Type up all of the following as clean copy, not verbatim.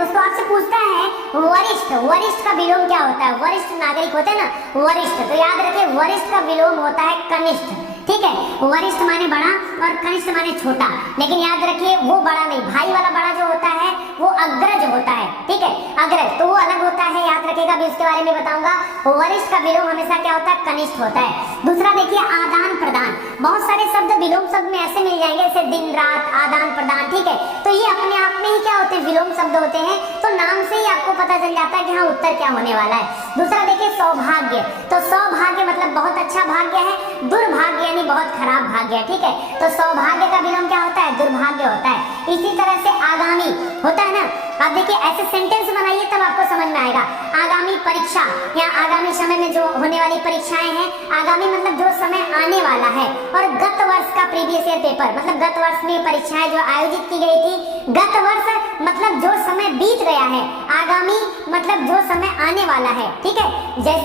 दोस्तों आपसे पूछता है वरिष्ठ, वरिष्ठ का विलोम क्या होता है? वरिष्ठ नागरिक होते हैं ना वरिष्ठ, तो याद रखिए वरिष्ठ का विलोम होता है कनिष्ठ। ठीक है, वरिष्ठ माने बड़ा और कनिष्ठ माने छोटा, लेकिन याद रखिए वो बड़ा नहीं, भाई वाला बड़ा जो होता है वो अग्रज होता है। ठीक है, अग्रज तो वो अलग होता है, याद रखिएगा, अभी उसके बारे में बताऊंगा। वरिष्ठ का विलोम हमेशा क्या होता है? कनिष्ठ होता है। दूसरा देखिए आदान प्रदान, बहुत सारे शब्द विलोम शब्द में ऐसे मिल जाएंगे जैसे दिन रात, आदान प्रदान। ठीक है, तो ये अपने आप में ही क्या होते हैं? विलोम शब्द होते हैं। तो नाम से ही आपको पता चल जाता है कि हाँ उत्तर क्या होने वाला है। दूसरा देखिए सौभाग्य, तो सौभाग्य मतलब बहुत अच्छा भाग्य है, दुर्भाग्य यानी बहुत खराब भाग्य है। ठीक है, तो सौभाग्य का विलोम क्या होता है? दुर्भाग्य होता है। इसी तरह से आगामी होता है ना, आप देखिए ऐसे सेंटेंस बनाइए तब आपको समझ में आएगा। आगामी परीक्षा या आगामी समय में जो होने वाली परीक्षाएं हैं, आगामी मतलब जो समय आने वाला है, और गत वर्ष का प्रीवियस ईयर पेपर मतलब गत वर्ष में परीक्षाएं जो आयोजित की गई थी। गत वर्ष मतलब जो समय बीत गया है, आगामी मतलब जो समय आने वाला है। ठीक है,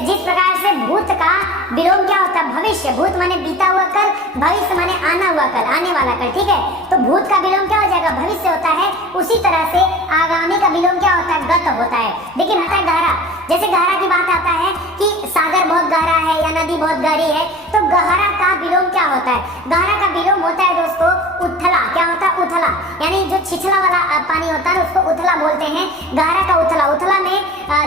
जिस प्रकार से भूत का विलोम क्या होता है? भविष्य, भूत माने बीता हुआ कल, भविष्य माने आना हुआ कल, आने वाला कल। ठीक है, तो भूत का विलोम क्या हो जाएगा? भविष्य होता है। उसी तरह से आगामी का विलोम क्या होता है? गत होता है। देखिए होता है गहरा, जैसे गहरा की बात आता है कि सागर बहुत गहरा है या नदी बहुत गहरी है, तो गहरा का विलोम क्या होता है? गहरा का विलोम होता है दोस्तों उथला। क्या होता है? उथला, यानी जो छिछला वाला पानी होता है उसको उथला बोलते हैं। गहरा का उथला, उथला में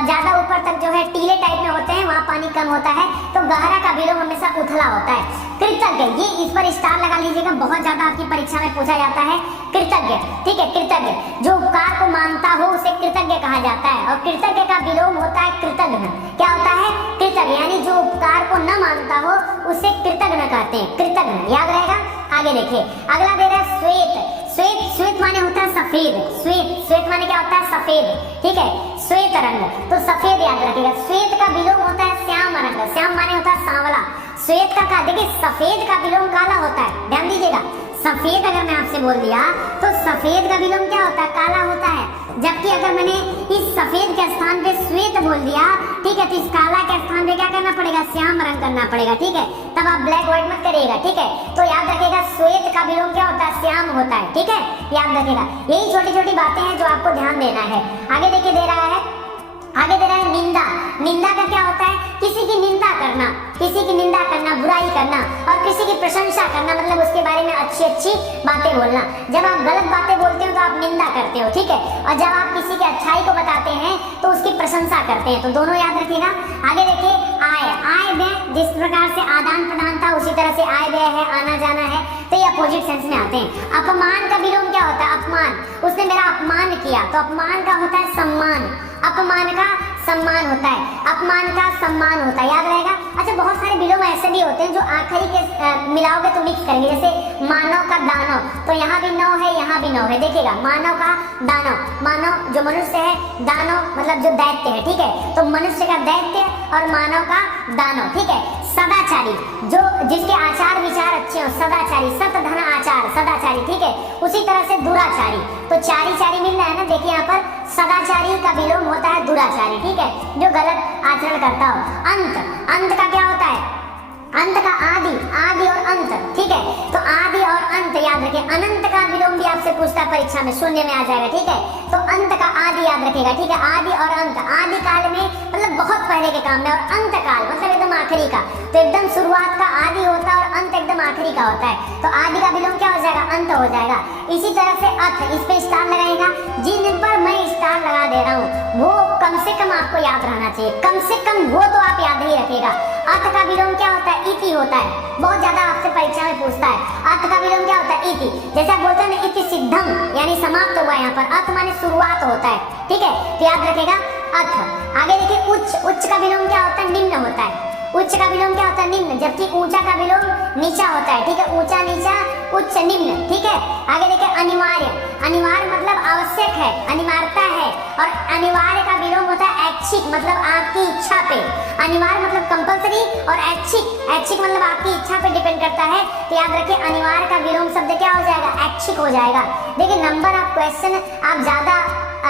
ज्यादा ऊपर तक जो है टीले टाइप में होते हैं, वहाँ पानी कम होता है, तो गहरा का विलोम हमेशा उथला होता है। कृतज्ञ, ये इस पर स्टार लगा लीजिएगा, बहुत ज्यादा आपकी परीक्षा में पूछा जाता है। कृतज्ञ, ठीक है, कृतज्ञ जो उपकार को मानता हो उसे कृतज्ञ कहा जाता है, और कृतज्ञ का विलोम होता है कृतज्ञ। क्या होता है? कृतज्ञ, यानी जो उपकार को न मानता हो उसे कृतज्ञ कहते हैं, कृतज्ञ, याद रहेगा। आगे देखिए अगला दे रहा है श्वेत। श्वेत, श्वेत माने होता है सफेद, श्वेत, श्वेत माने क्या होता है? सफेद। ठीक है, श्वेत रंग, तो सफेद याद रखिएगा। श्वेत का विलोम होता है श्याम रंग, श्याम माने होता है सांवला। श्वेत का देखिए सफेद का विलोम काला होता है, ध्यान दीजिएगा। सफेद अगर मैं आपसे बोल दिया तो सफेद का विलोम क्या होता है? काला होता है। जबकि अगर मैंने इस सफेद के स्थान पे श्वेत बोल दिया, ठीक है, तो इस काला के स्थान पे क्या करना पड़ेगा? श्याम रंग करना पड़ेगा। ठीक है, तब आप ब्लैक व्हाइट मत करिएगा। ठीक है, तो याद रखिएगा श्वेत का विलोम क्या होता है? श्याम होता है। ठीक है, याद रखिएगा। यही छोटी छोटी बातें हैं जो आपको ध्यान देना है। आगे देखिए दे रहा है, आगे दे रहा है निंदा। निंदा का क्या होता है? किसी की निंदा करना, किसी की निंदा करना, बुराई करना, और किसी की प्रशंसा करना, मतलब उसके बारे में अच्छी अच्छी बातें बोलना। जब आप गलत बातें बोलते हो तो आप निंदा करते हो। ठीक है, और जब आप किसी की अच्छाई को बताते हैं तो उसकी प्रशंसा करते हैं, तो दोनों याद रखिएगा। आगे देखिए आय, आय व्यय, जिस प्रकार से आदान प्रदान था उसी तरह से आय व्यय है, आना जाना है, तो ये अपोजिट सेंस में आते हैं। अपमान का विलोम क्या होता है? अपमान, उसने मेरा अपमान किया, तो अपमान का होता है सम्मान, अपमान का सम्मान होता है, अपमान का सम्मान होता है, याद रहेगा। अच्छा, बहुत सारे विलोम ऐसे भी होते हैं जो आखिरी के मिलाओगे तो मिक्स करेंगे, जैसे मानव का दानव, तो यहाँ भी नौ है, यहाँ भी नौ है। देखिएगा मानव का दानव, मानव जो मनुष्य है, दानव मतलब जो दैत्य है। ठीक है, तो मनुष्य का दैत्य और मानव का दानव। ठीक है, सदाचारी, जो जिसके आचार विचार अच्छे हो, सदाचारी, सत धन आचार, सदाचारी। ठीक है, उसी तरह से दुराचारी, तो चारी चारी मिल रहा है ना, देखिए यहाँ पर सदाचारी का विलोम होता है दुराचारी। ठीक है, जो गलत आचरण करता हो। अंत, अंत का क्या होता है? अंत का आदि, आदि और अंत। ठीक है, तो आदि और अंत याद रखें। अनंत का विलोम भी आपसे पूछता है परीक्षा में, शून्य में आ जाएगा। ठीक है, तो अंत का आदि याद रखेगा। ठीक है, आदि और अंत, आदि काल में मतलब बहुत पहले के काम में, और अंत काल मतलब एकदम आखिरी का, तो एकदम शुरुआत का आदि होता है और अंत एकदम आखिरी का होता है, तो आदि का विलोम क्या हो जाएगा? अंत हो जाएगा। इसी तरह से अथ, इस पे स्टार लगाएगा। जिन पर मैं स्टार लगा दे रहा हूँ वो कम से कम आपको याद रहना चाहिए, कम से कम वो तो आप याद ही रखिएगा। अथ का विलोम क्या होता है? इति होता है, बहुत ज्यादा आपसे परीक्षा में पूछता है। अथ का विलोम क्या होता है? इति, जैसे आप बोलते हैं ना इति सिद्धम, यानी समाप्त हुआ, यहाँ पर अथ माने शुरुआत होता है। ठीक है, तो याद रखेगा अथ। आगे देखिए उच्च, उच्च का विलोम क्या होता है? निम्न होता है। उच्च का विलोम क्या होता है? निम्न, जबकि ऊंचा का विलोम नीचा होता है। ठीक है, ऊंचा नीचा, उच्च निम्न। ठीक है, आगे देखिए अनिवार्य, अनिवार्य मतलब आवश्यक है, अनिवार्यता है, और अनिवार्य का विलोम होता है ऐच्छिक, मतलब आपकी इच्छा पे। अनिवार्य मतलब कंपल्सरी, और ऐच्छिक, ऐच्छिक मतलब आपकी इच्छा पे डिपेंड करता है, तो याद रखिए अनिवार्य का विलोम शब्द क्या हो जाएगा? ऐच्छिक हो जाएगा। देखिए नंबर ऑफ क्वेश्चन आप ज्यादा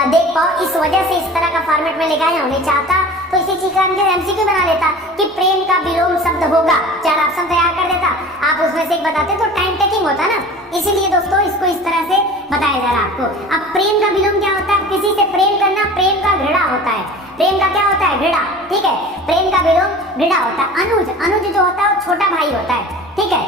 देख पाओ, इस वजह से इस तरह का फॉर्मेट में लिखा है, नहीं चाहता तो इसी चीज का एमसीक्यू बना लेता कि प्रेम का विलोम शब्द होगा, 4 ऑप्शन तैयार कर देता, आप उसमें से एक बताते तो टाइम टेकिंग होता ना, इसीलिए दोस्तों इसको इस तरह से बताया जा रहा है आपको। अब प्रेम का विलोम क्या होता है? किसी से प्रेम करना, प्रेम का घृणा होता है। प्रेम का क्या होता है? घृणा। ठीक है, प्रेम का विलोम घृणा होता है। अनुज, अनुज जो होता है वो छोटा भाई होता है। ठीक है,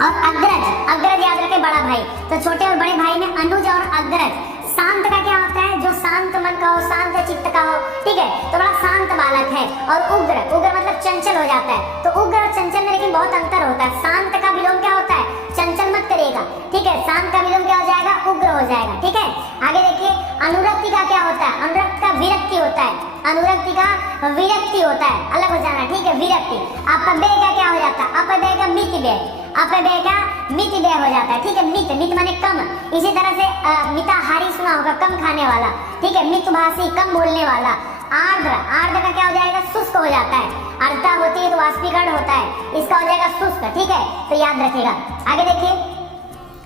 और अग्रज, अग्रज याद रखे बड़ा भाई। तो छोटे और बड़े भाई में अनुज और अग्रज। शांत का क्या होता है? जो शांत मन का हो, शांत चित्त का हो। ठीक है, तो बड़ा शांत बालक है। और उग्र, उग्र मतलब चंचल हो जाता है। तो उग्र और चंचल में लेकिन बहुत अंतर होता है। शांत का विलोम क्या होता है? चंचल मत करेगा। ठीक है, शांत का विलोम क्या हो जाएगा? उग्र हो जाएगा। ठीक है, आगे देखिए, अनुरक्ति का क्या होता है? अनुरक्ति का विरक्ति होता है। अनुरक्ति का विरक्ति होता है, अलग हो जाना। ठीक है, विरक्ति। अपव्यय का क्या हो जाता है? अपव्यय का मितव्यय, अपव्यय का मितव्यय हो जाता है। ठीक है, मित, मित माने कम। इसी तरह से मिताहारी सुना होगा, कम खाने वाला। ठीक है, मितभाषी, कम बोलने वाला। आर्द्र, आर्द्र का क्या हो जाएगा? शुष्क हो जाता है। आर्द्रता होती है तो वाष्पीकरण होता है, इसका हो जाएगा शुष्क। ठीक है, तो याद रखिएगा। आगे देखिए,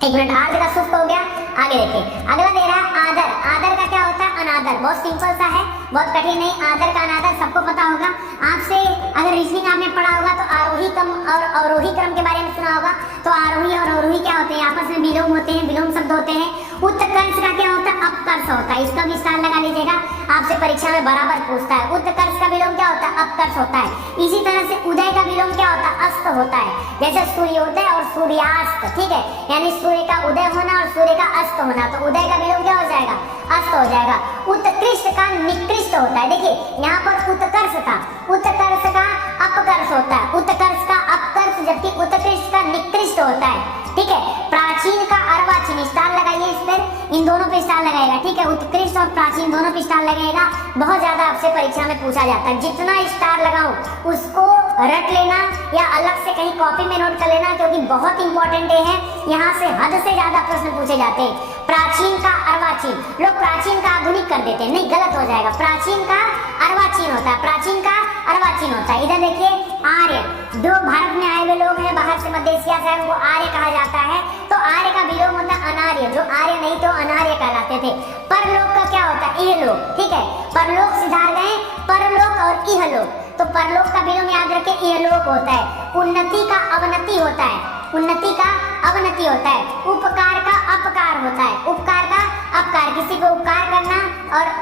एक मिनट, आर्द्र का शुष्क हो गया। आगे देखिए, अगला दे रहा है आदर। आदर का क्या होता है? अनादर। बहुत सिंपल सा है, बहुत कठिन नहीं। आदर का अनादर सबको पता होगा। आपसे अगर रीजनिंग आपने पढ़ा होगा तो आरोही क्रम और अवरोही क्रम के बारे में सुना होगा। तो आरोही और अवरोही क्या होते हैं? आपस में विलोम होते हैं, विलोम शब्द होते हैं। उत्कर्ष का क्या होता है? अपकर्ष होता है। इसका भी स्टार लगा लीजिएगा, आपसे परीक्षा में बराबर पूछता है। उत्कर्ष का विलोम क्या होता है? अपकर्ष होता है। इसी तरह से उदय का विलोम क्या होता है? अस्त होता है। जैसे सूर्योदय और सूर्यास्त। ठीक है, यानी सूर्य का उदय होना और सूर्य का अस्त होना। तो उदय का विलोम क्या हो जाएगा? अस्त हो जाएगा। उत्कृष्ट का निकृष्ट होता है। देखिए यहाँ पर उत्कर्ष का अपकर्ष होता है। उत्कर्ष का अपकर्ष, जबकि उत्कृष्ट का निकृष्ट होता है। ठीक है, प्राचीन का अर्वाचीन। स्टार लगाइए इस पर, इन दोनों पे स्टार लगाएगा। ठीक है, उत्कृष्ट और प्राचीन दोनों पे स्टार लगेगा। बहुत ज्यादा आपसे परीक्षा में पूछा जाता है। जितना स्टार लगाऊं उसको रट लेना या अलग से कहीं कॉपी में नोट कर लेना, क्योंकि बहुत इंपॉर्टेंट है। यहाँ से हद से ज्यादा प्रश्न पूछे जाते हैं। प्राचीन का अर्वाचीन, लोग प्राचीन का आधुनिक कर देते हैं, नहीं, गलत हो जाएगा। प्राचीन का अर्वाचीन होता है, प्राचीन का अर्वाचीन होता है। इधर देखिए, आर्य, जो भारत में आए हुए लोग हैं बाहर से, मध्य एशिया से, उनको आर्य कहा जाता है। तो आर्य का विलोम होता है अनार्य। जो आर्य नहीं तो अनार्य कहलाते थे। परलोक का क्या होता है? इहलोक। ठीक है, परलोक सिधार गए, परलोक और इहलोक। तो परलोक का विलोम याद रखें, इहलोक होता है। उन्नति का अवनति होता है, उन्नति का अवनति होता है। उपकार का अपकार होता है, उपकार का अपकार, किसी को उपकार करना और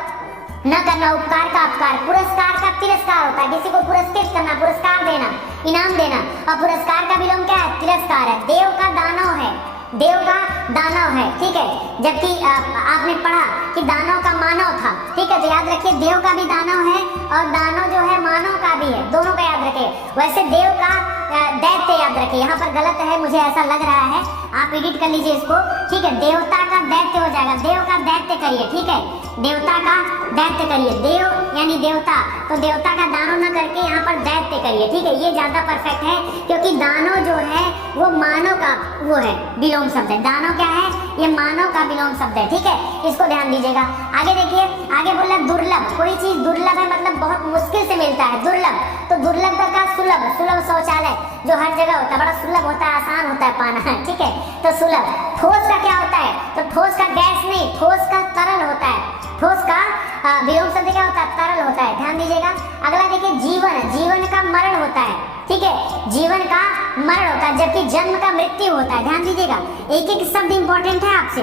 न करना, उपकार का अपकार। पुरस्कार का तिरस्कार होता है, किसी को पुरस्कृत करना, पुरस्कार देना, इनाम देना। और पुरस्कार का विलोम क्या है? तिरस्कार है। देव का दानव है, देव का दानव है। ठीक है, जबकि आपने पढ़ा कि दानव का मानव था। ठीक है, तो याद रखिए, देव का भी दानव है और दानव जो है मानव का भी है, दोनों का याद रखिए। वैसे देव का दैत्य याद रखिए, यहाँ पर गलत है, मुझे ऐसा लग रहा है, आप एडिट कर लीजिए इसको। ठीक है, देवता का दैत्य हो जाएगा, देव का दैत्य करिए। ठीक है, देवता का दैत्य करिए, देव यानी देवता, तो देवता का दानव न करके यहाँ पर दैत्य करिए। ठीक है, ये ज्यादा परफेक्ट है, क्योंकि दानव जो है वो मानव का वो है, विलोम शब्द है। दानव क्या है? ये मानव का विलोम शब्द है। ठीक है, इसको ध्यान दीजिएगा। आगे देखिए, आगे बोला दुर्लभ। कोई चीज दुर्लभ है मतलब बहुत मुश्किल से मिलता है, दुर्लभ। तो दुर्लभ का सुलभ, सुलभ शौचालय जो हर जगह होता है, बड़ा सुलभ होता है, आसान होता है पाना। ठीक है, तो सुलभ। ठोस का क्या होता है? तो ठोस का गैस नहीं, ठोस का तरल होता है। ठोस का विलोम शब्द क्या होता है? तरल होता है, ध्यान दीजिएगा। अगला देखिए, जीवन, जीवन का मरण होता है। ठीक है, जीवन का मरण होता है, जबकि जन्म का मृत्यु होता है। ध्यान दीजिएगा, एक एक शब्द इंपॉर्टेंट है आपसे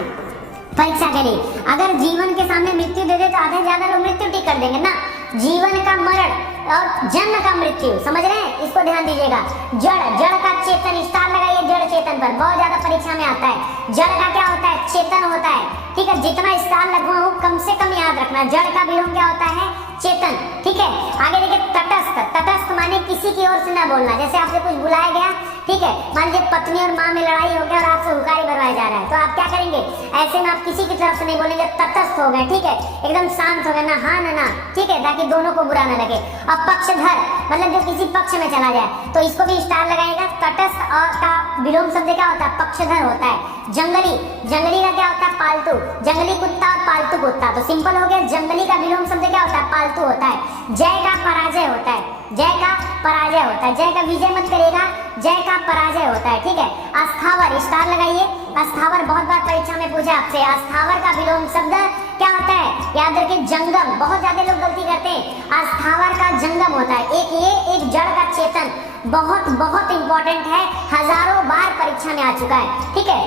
परीक्षा के लिए। अगर जीवन के सामने मृत्यु दे दे तो आधे ज्यादा लोग मृत्यु टिक कर देंगे ना। जीवन का मरण और जन्म का मृत्यु, समझ रहे हैं? इसको ध्यान दीजिएगा। जड़, जड़ का चेतन, स्टार लगाइए जड़ चेतन पर, बहुत ज्यादा परीक्षा में आता है। जड़ का क्या होता है? चेतन होता है। ठीक है, जितना स्टार लगवाऊं कम से कम याद रखना, जड़ का विलोम क्या होता है? चेतन। ठीक है, आगे देखिए, तटस्थ। तटस्थ माने किसी की ओर से ना बोलना, जैसे आपसे कुछ बुलाया गया, ठीक है, मान लीजिए पत्नी और माँ में लड़ाई हो गया और आपसे हुकारी भरवाया जा रहा है, तो आप क्या करेंगे? ऐसे में आप किसी की तरफ से नहीं बोलेंगे, तटस्थ हो गए। ठीक है, एकदम शांत हो गए, ना हाँ ना ना, ठीक है, ताकि दोनों को बुरा ना लगे। अब पक्षधर मतलब जो किसी पक्ष में चला जाए, तो इसको भी स्टार लगाएगा। तटस्थ और का विलोम शब्द क्या होता है? पक्षधर होता है। जंगली, जंगली का क्या होता है? पालतू। जंगली कुत्ता और पालतू कुत्ता, तो सिंपल हो गया। जंगली का विलोम शब्द क्या होता है? पालतू होता है। जय का पराजय होता है, जय का पराजय होता है। जय का विजय मत करेगा, जय का पराजय होता है। ठीक है, अस्थावर, स्टार लगाइए। अस्थावर बहुत बार परीक्षा में पूछा आपसे। अस्थावर का विलोम शब्द क्या होता है? याद रखिए, जंगम। बहुत ज्यादा लोग गलती करते हैं, अस्थावर का जंगम होता है। एक ये, एक जड़ का चेतन, बहुत बहुत इंपॉर्टेंट है, हजारों बार परीक्षा में आ चुका है। ठीक है,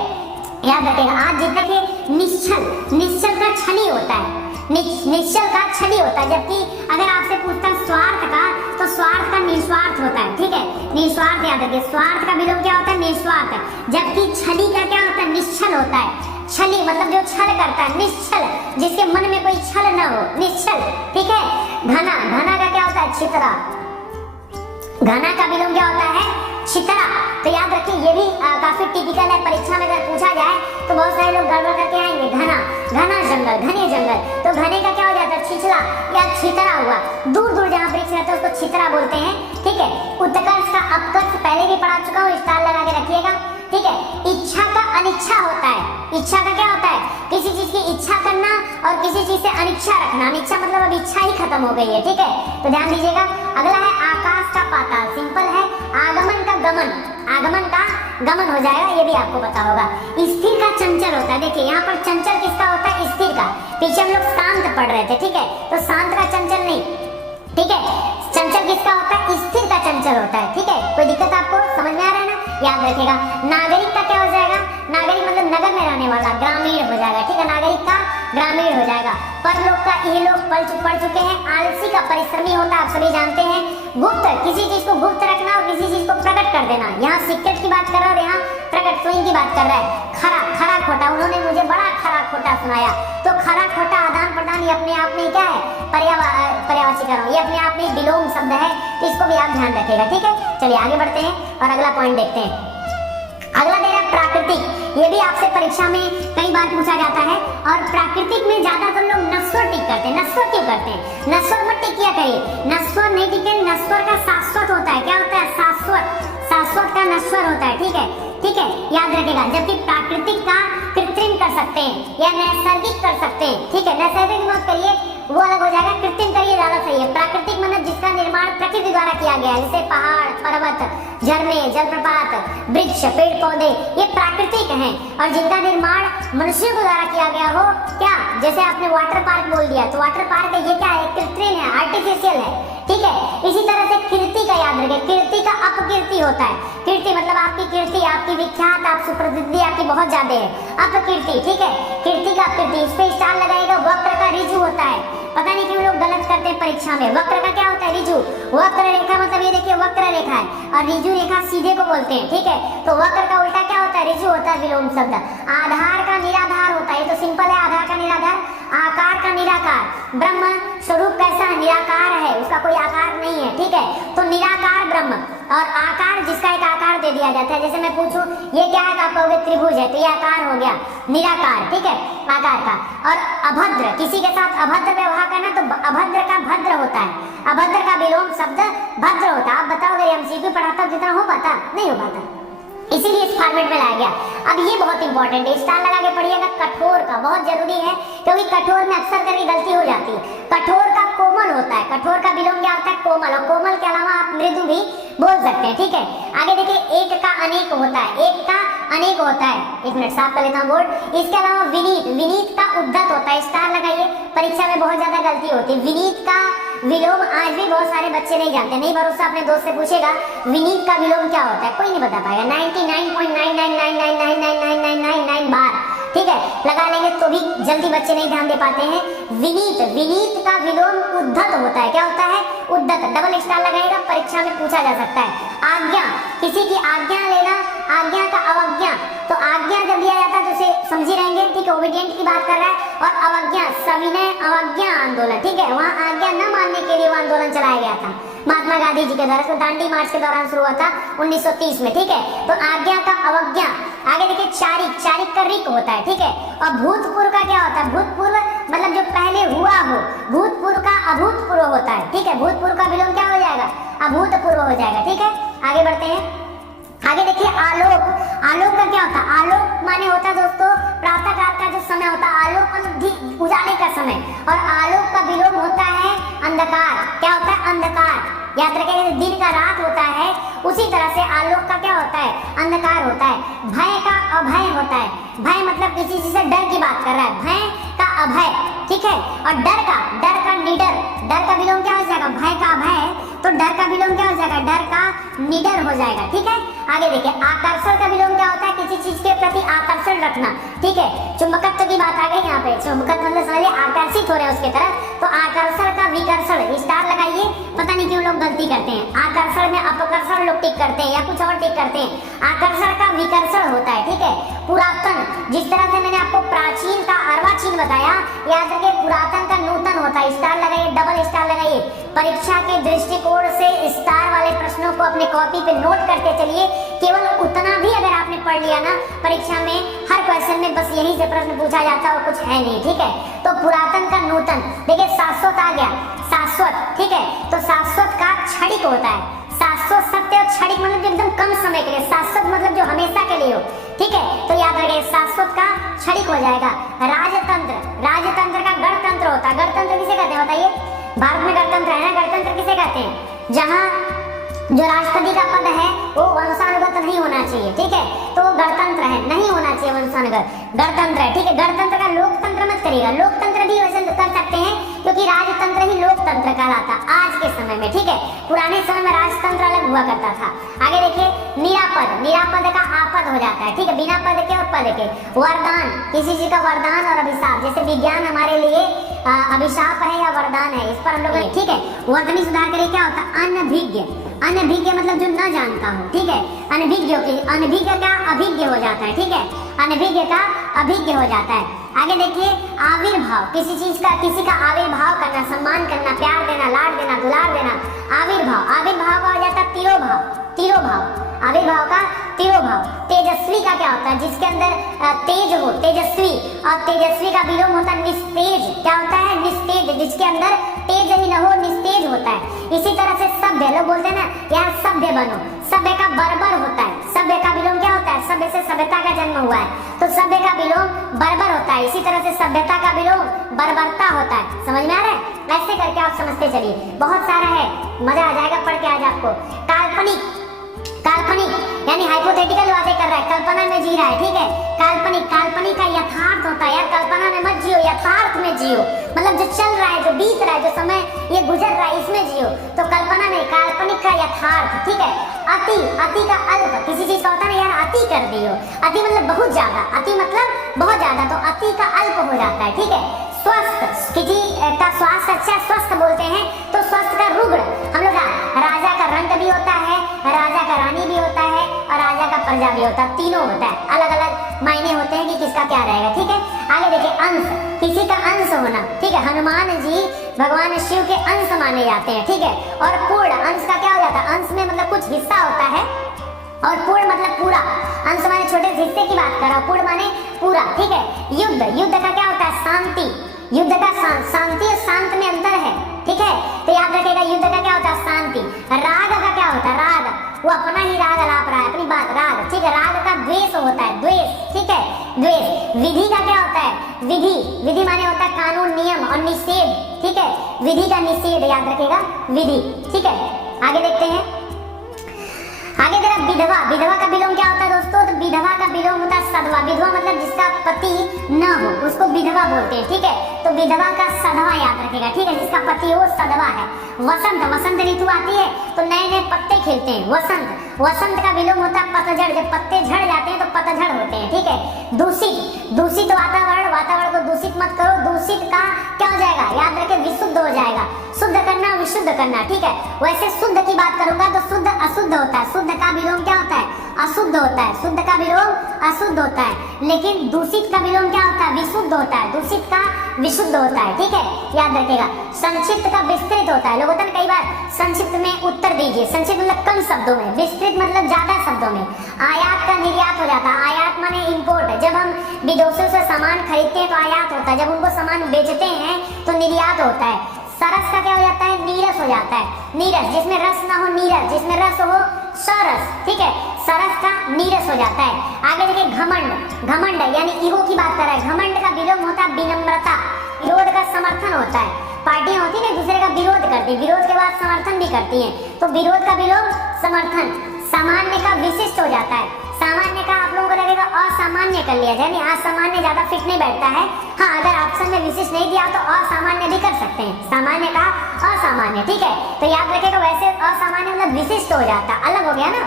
याद रखिएगा। आज जितने के निश्चल, निश्चल का छली होता है। निश्चल का छली होता है। जबकि अगर आपसे पूछता है स्वार्थ का, तो स्वार्थ का निस्वार्थ होता है, ठीक है, निस्वार्थ याद रखिए। स्वार्थ का विलोम क्या होता है? निस्वार्थ। जबकि छली का क्या होता है? निश्चल होता है। छली मतलब जो छल करता है, निश्चल, जिसके मन में कोई छल न हो, निश्चल, ठीक है। घना, घना का क्या होता है? छितरा। घना का विलोम क्या होता है? छितरा। तो याद रखिए ये भी काफी टिपिकल है, परीक्षा में अगर पूछा जाए तो बहुत सारे लोग गड़बड़ करके आएंगे। घना, घना जंगल, घने जंगल, तो घने का क्या हो जाता है? छिछला या छितरा हुआ। दूर दूर जहाँ वृक्ष रहता है उसको छितरा बोलते हैं, ठीक है। उत्कर्ष का अपकर्ष पहले भी पढ़ा चुका हूँ, स्टार लगा के रखिएगा, ठीक है। इच्छा का अनिच्छा होता है। इच्छा का क्या होता है? किसी चीज की इच्छा करना और किसी चीज से अनिच्छा रखना। अनिच्छा मतलब अब इच्छा ही खत्म हो गई है, ठीक है। तो ध्यान दीजिएगा। अगला है आकाश का पाताल, सिंपल है। आगमन का गमन, आगमन का गमन हो जाएगा, ये भी आपको पता होगा। स्थिर का चंचल होता है। देखिए यहाँ पर चंचल किसका होता है? स्थिर का। पीछे हम लोग शांत पढ़ रहे थे, ठीक है, तो शांत का चंचल नहीं, ठीक है। चंचल किसका होता है? स्थिर का चंचल होता है, ठीक है। कोई दिक्कत आपको समझ में आ रहा है ना? याद रखिएगा। नागरिक का क्या हो जाएगा? नागरिक मतलब नगर में रहने वाला, ग्रामीण हो जाएगा, ठीक है। नागरिक का ग्रामीण हो जाएगा। परलोक का इहलोक पढ़ चुके हैं। आलसी का परिश्रमी होता है, आप सभी जानते हैं। गुप्त, किसी चीज को गुप्त रखना और किसी चीज को प्रकट कर देना। यहाँ सीक्रेट की बात कर रहा है और यहाँ प्रकट स्वयं की बात कर रहा है। खरा, खरा खोटा, उन्होंने मुझे बड़ा खरा खोटा सुनाया। तो खरा खोटा आदान प्रदान ये अपने आप में क्या है? पर्यायवाची कर रहा हूँ, ये अपने आप में विलोम शब्द है, तो इसको भी आप ध्यान रखिएगा, ठीक है। चलिए आगे बढ़ते हैं और अगला पॉइंट देखते हैं। अगला दे रहा है प्राकृतिक। ये भी आपसे परीक्षा में कई बार पूछा जाता है। और प्राकृतिक में ज्यादातर लोग नस्वर टिक करते हैं। नस्वर क्यों करते हैं? नस्वर मत टिक किया करिए, नस्वर नहीं टिके। नस्वर का शाश्वत होता है, क्या होता है? शाश्वत, शाश्वत का नस्वर होता है, ठीक है, ठीक है, याद रखिएगा। जबकि प्राकृतिक का कृत्रिम कर सकते हैं या नैसर्गिक कर सकते हैं, ठीक है। नैसर्गिक मत करिए, वो अलग हो जाएगा। कृत्रिम करिए, ज्यादा सही है। प्राकृतिक मतलब जिसका निर्माण प्रकृति द्वारा किया गया है, जैसे पहाड़, पर्वत, झरने, जलप्रपात, वृक्ष, पेड़ पौधे, ये प्राकृतिक हैं। और जिनका निर्माण मनुष्यों के द्वारा किया गया हो, क्या, जैसे आपने वाटर पार्क बोल दिया, तो वाटर पार्क ये क्या है? कृत्रिम है, आर्टिफिशियल है, ठीक है। इसी तरह से कीर्ति का याद रखें। कीर्ति का अपकीर्ति होता है। कीर्ति मतलब आपकी कीर्ति, आपकी विख्यात, आप सुप्रसिद्धि आपकी बहुत ज्यादा है, अपकीर्ति, ठीक है। कीर्ति का अपकीर्ति, इस पे स्टार लगाएगा। वक्र का ऋजु होता है। पता नहीं क्यों लोग गलत करते हैं परीक्षा में। वक्र का क्या होता है? ऋजु। वक्र रेखा मतलब ये देखिए वक्र रेखा है, और ऋजु रेखा सीधे को बोलते हैं, ठीक है। तो वक्र का उल्टा क्या होता है? ऋजु होता है, विलोम शब्द। आधार का निराधार होता है, ये तो सिंपल है, आधार का निराधार। आकार का निराकार। ब्रह्म स्वरूप कैसा है? निराकार है, उसका कोई आकार नहीं है, ठीक है। तो निराकार ब्रह्म। और आकार, जिसका एक आकार दे दिया जाता है, जैसे मैं पूछूं ये क्या है, तो आप कहोगे त्रिभुज है, तो ये आकार हो गया, निराकार, ठीक है, आकार का। और अभद्र, किसी के साथ अभद्र व्यवहार करना, तो अभद्र का भद्र होता है। अभद्र का विलोम शब्द भद्र होता है। आप बताओ अगर एमसीक्यू पढ़ाता हूं जितना हो पाता? नहीं हो पाता, इसीलिए इस फॉर्मेट में लाया गया। अब ये बहुत इंपॉर्टेंट है, स्टार लगा के पढ़िएगा। कठोर का बहुत जरूरी है, क्योंकि कठोर में अक्सर करके गलती हो जाती है। कठोर का कोमल होता है। कठोर का विलोम क्या होता है? कोमल। और कोमल के अलावा आप मृदु भी बोल सकते हैं, ठीक है। आगे देखिए, एक का अनेक होता है। एक का अनेक होता है, एक मिनट साफ कर लेता हूँ बोर्ड। इसके अलावा विनीत, विनीत का उद्धत होता है। स्टार लगाइए, परीक्षा में बहुत ज्यादा गलती होती है। विनीत का विलोम आज भी बहुत सारे बच्चे नहीं जानते। नहीं भरोसा, अपने दोस्त से पूछेगा विनीत का विलोम क्या होता है, कोई नहीं बता पाएगा। 99.999999999 बार, ठीक है, लगा लेंगे तो भी जल्दी बच्चे नहीं ध्यान दे पाते हैं। विनीत, विनीत का विलोम उद्धत होता है। क्या होता है? उद्धत। डबल स्टार लगाएगा, परीक्षा में पूछा जा सकता है। आज्ञा, किसी की आज्ञा लेना, आज्ञा का अवज्ञा। तो आज्ञा जब दिया जाता है तो उसे समझी रहेंगे, ठीक है, ओबीडिएंट की बात कर रहा है। और अवज्ञा, सविनय अवज्ञा आंदोलन, ठीक है, वहाँ आज्ञा न मानने के लिए वो आंदोलन चलाया गया था महात्मा गांधी जी के द्वारा। तो दांडी मार्च के दौरान शुरू हुआ था 1930 में, ठीक है। तो आज्ञा का अवज्ञा। आगे देखिए, चारिक, चारिक का रिक होता है, ठीक है। और भूतपूर्व का क्या होता है? भूतपूर्व मतलब जो पहले हुआ हो। भूतपूर्व का अभूतपूर्व होता है, ठीक है। भूतपूर्व का विलोम क्या हो जाएगा? अभूतपूर्व हो जाएगा, ठीक है। आगे बढ़ते हैं। आगे देखिए, आलोक। आलोक का क्या होता है? आलोक माने होता है दोस्तों प्रातः काल का जो समय होता है, आलोक मतलब उजाले का समय। और आलोक का विलोम होता है अंधकार। क्या होता है? अंधकार। याद रखें, दिन का रात होता है, उसी तरह से आलोक का क्या होता है? अंधकार होता है। भय का अभय होता है। भय मतलब किसी चीज से डर की बात कर रहा है, भय का अभय, ठीक है। और डर का निडर, डर का विलोम क्या हो जाएगा, भय का भय, तो डर का विलोम क्या हो जाएगा, डर का निडर हो जाएगा। ठीक है, आगे देखिए आकर्षण का विलोम क्या होता है, किसी चीज के प्रति आकर्षण रखना। ठीक है, चुंबकत्व की बात आ गई यहाँ पे, चुंबकत्व मतलब समझिए आकर्षित हो रहे हैं उसके तरफ, तो आकर्षण का विकर्षण, स्टार लगाइए, पता नहीं क्यों लोग गलती करते हैं, आकर्षण में अपकर्षण लोग टिक करते हैं या कुछ और टिक करते हैं, आकर्षण का विकर्षण होता है। ठीक है, पुरातन, जिस तरह से मैंने आपको प्राचीन का अर्वाचीन बताया, याद रखिए पुरातन का नूतन होता है, स्टार लगाइए, डबल स्टार लगाइए। परीक्षा के दृष्टिकोण से स्टार वाले प्रश्नों को अपने कॉपी पे नोट करते चलिए, केवल उतना भी अगर आपने पढ़ लिया ना, परीक्षा में हर क्वेश्चन में बस यही से प्रश्न पूछा जाता है और कुछ है नहीं। ठीक है, तो पुरातन का नूतन, देखिए शाश्वत आ गया, शाश्वत। ठीक है, तो शाश्वत का क्षणिक होता है, शाश्वत सत्य और क्षणिक मतलब एकदम कम समय के लिए, शाश्वत मतलब जो हमेशा के लिए हो। ठीक है, तो याद रखिए शाश्वत का क्षणिक हो जाएगा। राजतंत्र, राजतंत्र का गणतंत्र होता है, गणतंत्र किसे कहते हैं बताइए, भारत में गणतंत्र है ना, गणतंत्र किसे कहते हैं, जहाँ जो राष्ट्रपति का पद है वो वंशानुगत नहीं होना चाहिए। ठीक है, तो वो गणतंत्र है, नहीं होना चाहिए वंशानुगत, गणतंत्र है। ठीक है, गणतंत्र का लोकतंत्र मत करिएगा, लोकतंत्र भी वैसे कर सकते हैं क्योंकि राजतंत्र ही लोकतंत्र कहलाता आज के समय में। ठीक है, पुराने समय में राजतंत्र अलग हुआ करता था। आगे देखिए निरापद, निरापद का आपद हो जाता है। ठीक है, बिना पद के और पद के। वरदान, किसी चीज का वरदान और अभिशाप, जैसे विज्ञान हमारे लिए अभिशाप है या वरदान है, इस पर हम लोग। ठीक है, वर्तनी सुधार करिए, क्या होता है, अनभिज्ञ, अनभिज्ञ मतलब जो न जानता हो। ठीक है, अनभिज्ञ, अनभिज्ञ का अभिज्ञ हो जाता है। ठीक है, अनभिज्ञ का अभिज्ञ हो जाता है। आगे देखिए आविर्भाव, किसी चीज का, किसी का आविर्भाव करना, सम्मान करना, प्यार देना, लाड देना, दुलार देना, आविर्भाव। आविर्भाव का हो जाता है तिरोभाव, तिरोभाव, आविर्भाव का तिरोभाव। तेजस्वी का क्या होता है, जिसके अंदर तेज हो, तेजस्वी, और तेजस्वी का विलोम होता है निस्तेज, क्या होता है, निस्तेज, जिसके अंदर तेज ही न हो, निस्तेज होता है। इसी तरह से सभ्य, लोग बोलते हैं ना यार सभ्य बनो, सभ्य का बर्बर होता है, सभ्य का विलोम क्या होता है, सभ्य से सभ्यता का जन्म हुआ है, तो सभ्य का विलोम बर्बर होता है। इसी तरह से सभ्यता का विलोम बर्बरता होता है। समझ में आ रहा है, ऐसे करके आप समझते चलिए, बहुत सारा है, मजा आ जाएगा पढ़ के आज आपको। काल्पनिक, काल्पनिक यानी हाइपोथेटिकल बातें कर रहा है, कल्पना में जी रहा है। ठीक है, काल्पनिक, काल्पनिक का यथार्थ होता है, यार कल्पना में मत जियो, यथार्थ में जियो, मतलब जो चल रहा है, जो बीत रहा है, जो समय ये गुजर रहा है, इसमें जियो। तो कल्पना नहीं, काल्पनिक का यथार्थ। ठीक है, अति, अति का अल्प, किसी चीज का होता है ना यार अति कर दियो, अति मतलब बहुत ज्यादा, अति मतलब बहुत ज्यादा, तो अति का अल्प हो जाता है। ठीक है, स्वस्थ, किसी का स्वास्थ्य अच्छा, स्वस्थ बोलते हैं, तो स्वस्थ का रुग्ण, हम लोग राजा का रंक भी होता है, राजा का रानी भी होता है, और राजा का प्रजा भी होता है, तीनों होता है, अलग अलग मायने होते हैं कि किसका क्या रहेगा। ठीक है, आगे देखिए अंश, किसी का अंश होना। ठीक है, हनुमान जी भगवान शिव के अंश माने जाते हैं। ठीक है, और पूर्ण, अंश का क्या हो जाता है, अंश में मतलब कुछ हिस्सा होता है, और पूर्ण मतलब पूरा, अंश माने छोटे हिस्से की बात कर रहा हूं, पूर्ण माने पूरा। ठीक है, युद्ध, युद्ध का क्या होता है, शांति, युद्ध का शांति और शांत में अंतर है। ठीक है, तो याद रखिएगा युद्ध का क्या होता है, शांति। राग का क्या होता है, राग, वो अपना ही राग अलाप रहा है, अपनी बात, राग। ठीक है, राग का द्वेष होता है, द्वेष। ठीक है, द्वेष। विधि का क्या होता है, विधि, विधि माने होता है कानून, नियम और निषेध। ठीक है, विधि का निषेध, याद रखिएगा विधि। ठीक है, आगे देखते हैं, आगे जरा विधवा, विधवा का विलोम क्या होता है दोस्तों, तो विधवा का विलोम होता है सधवा। विधवा मतलब जिसका पति न हो उसको विधवा बोलते हैं। ठीक है, तो विधवा का सधवा याद रखेगा। ठीक है, जिसका पति हो सधवा है। वसंत, वसंत ऋतु आती है तो नए नए पत्ते खिलते हैं, वसंत। वसंत का विलोम होता है पतझड़, जब पत्ते झड़ जाते हैं तो पतझड़ होते हैं। ठीक है, दूषित, दूषित वातावरण, वातावरण को दूषित मत करो, दूषित का क्या हो जाएगा, याद रखे विशुद्ध हो जाएगा, शुद्ध करना, विशुद्ध करना। ठीक है, वैसे शुद्ध की बात करूंगा तो शुद्ध अशुद्ध होता है, शुद्ध का विलोम क्या होता है, अशुद्ध होता है, शुद्ध का विलोम अशुद्ध होता है। लेकिन दूषित का विलोम क्या होता है, विशुद्ध होता है, दूषित का विशुद्ध होता है। ठीक है, याद रखिएगा। संक्षिप्त का विस्तृत होता है, लोग होता है कई बार संक्षिप्त में उत्तर दीजिए, संक्षिप्त मतलब कम शब्दों में, विस्तृत मतलब ज्यादा शब्दों में। आयात का निर्यात हो जाता है, आयात माने इंपोर्ट, जब हम विदेशों से सामान खरीदते हैं तो आयात होता है, जब उनको सामान बेचते हैं तो निर्यात होता है। सरस का क्या हो जाता है, नीरस हो जाता है, नीरस, जिसमें रस ना हो नीरस, जिसमें रस हो सरस। ठीक है, सरस का नीरस हो जाता है। आगे देखिए घमंड, घमंड यानी ईगो की बात कर रहा है, घमंड का विलोम होता है विनम्रता, विरोध का समर्थन होता है। पार्टियां होती है ना दूसरे का विरोध करती, विरोध के बाद समर्थन भी करती हैं, तो विरोध का विलोम समर्थन। सामान्य का विशिष्ट हो जाता है, सामान्य का आप लोगों को लगेगा रखेगा असामान्य कर लिया जाए, नहीं असामान्य ज्यादा फिट नहीं बैठता है। हाँ, अगर ऑप्शन में विशिष्ट नहीं दिया तो असामान्य भी कर सकते हैं, सामान्य का असामान्य, ठीक है। तो याद रखेगा वैसे असामान्य मतलब विशिष्ट हो जाता, अलग हो गया ना।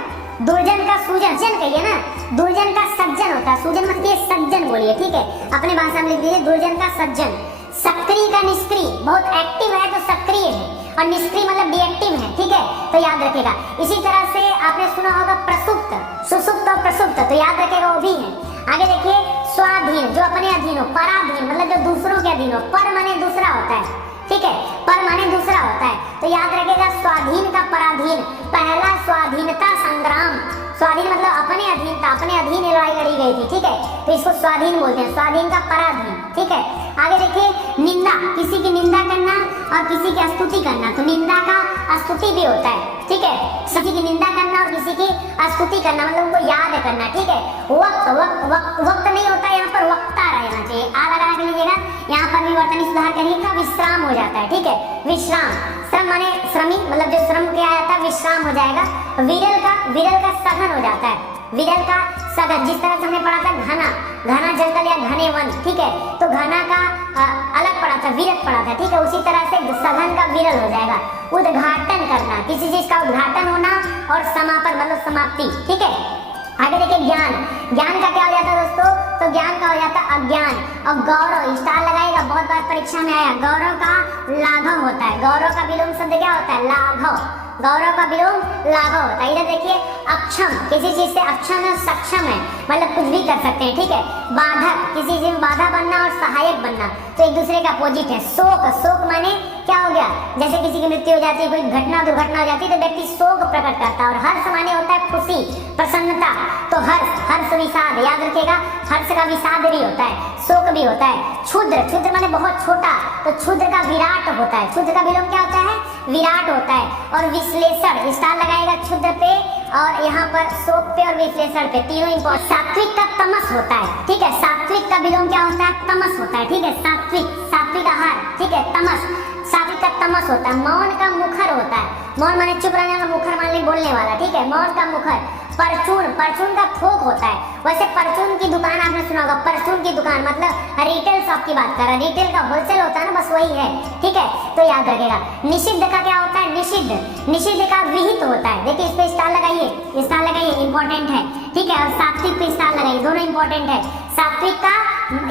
दुर्जन का सुजन, जन कहिए ना, दुर्जन का सज्जन होता है, सुजन मतलब सज्जन बोलिए, ठीक है। अपने भाषा में लिख दीजिए दुर्जन का सज्जन। सक्रिय का निष्क्रिय, बहुत एक्टिव है तो सक्रिय है, और निष्क्रिय मतलब डिएक्टिव है, ठीक है। तो याद रखेगा। इसी तरह से आपने सुना होगा प्रसुप्त, सुसुप्त और प्रसुप्त, तो याद रखेगा वो भी है। आगे देखिए स्वाधीन, जो अपने अधीन हो। पराधीन मतलब जो दूसरों के अधीन हो। पर माने दूसरा होता है, ठीक है, पर माने दूसरा होता है। तो याद रखेगा स्वाधीन का पराधीन। पहला स्वाधीनता संग्राम, स्वाधीन मतलब अपने अधीन था, अपने अधीन लड़ाई लड़ी गई थी, ठीक है। तो इसको स्वाधीन बोलते हैं, स्वाधीन का पराधीन, ठीक है। आगे देखिए निंदा, किसी की निंदा करना और किसी की स्तुति करना। तो निंदा का स्तुति भी होता है, ठीक है। किसी की निंदा करना और किसी की स्तुति करना मतलब उनको याद करना, ठीक है। वक्त वक्त वक्त वक्त नहीं होता यहाँ पर, वक्ता रहना चाहिए। आ लगा के लीजिएगा, यहाँ पर भी वर्तनी सुधार करिएगा, विश्राम हो जाता है, ठीक है। विश्राम, श्रम माने श्रमी मतलब जो श्रम किया जाता है विश्राम हो जाएगा। विरल का सघन हो जाता है, विरल का सघन, जिस तरह से हमने पढ़ा था घना, घना जंगल या घने वन, ठीक है। तो घना का अलग पढ़ा था, विरत पढ़ा था, ठीक है। उसी तरह से सघन का विरल हो जाएगा। उद्घाटन करना, किसी चीज का उद्घाटन होना, और समापन मतलब समाप्ति, ठीक है। आगे देखिए ज्ञान, ज्ञान का क्या हो जाता है दोस्तों, तो ज्ञान का हो जाता है अज्ञान। और गौरव, स्टार लगाएगा, बहुत बार परीक्षा में आया, गौरव का लाघव होता है। गौरव का विलोम शब्द क्या होता है, लाघव। गौरव का विलोम लाघव होता है। इधर देखिए अक्षम, किसी चीज से अक्षम है, सक्षम है, मतलब कुछ भी कर सकते हैं, ठीक है। बाधक, किसी चीज में बाधा बनना और सहायक बनना, तो एक दूसरे का अपोजिट है। शोक, शोक माने क्या हो गया, जैसे किसी की मृत्यु हो जाती है, कोई घटना दुर्घटना हो जाती है, तो व्यक्ति शोक प्रकट करता है। और हर्ष माने होता है खुशी, प्रसन्नता, तो हर्ष विषाद, याद रखेगा हर्ष का विषाद भी होता है, शोक भी होता है। क्षुद्र, क्षुद्र माने बहुत छोटा, तो क्षुद्र का विराट होता है। क्षुद्र का विलोम क्या होता है, विराट होता है। और विश्लेषण, स्टार लगाएगा क्षुद्र पे और यहाँ पर शोक पे और विश्लेषण पे, तीनों इंपॉर्टेंट। सात्विक का तमस होता है, ठीक है। सात्विक का विलोम क्या होता है, तमस होता है, ठीक है। सात्विक, सात्विक आहार, ठीक है। तमस, सात्विक का तमस होता है। मौन का मुखर होता है, मौन माने चुप रहने वाला, मुखर माने बोलने वाला, ठीक है। मौन का मुखर। परचून, परचून का थोक होता है। वैसे परचून की दुकान आपने सुना होगा, परचून की दुकान मतलब रिटेल शॉप की बात कर रहा है, रिटेल का होलसेल होता है ना, बस वही है, ठीक है। तो याद रखेगा। निषिद्ध का क्या होता है, निषिद्ध, निषिद्ध का विहित होता है। देखिए इस पे स्टार लगाइए, स्टार लगाइए, इंपॉर्टेंट है, ठीक है। और सात्विक पे स्टार लगाइए, दोनों इंपॉर्टेंट है। सात्विक का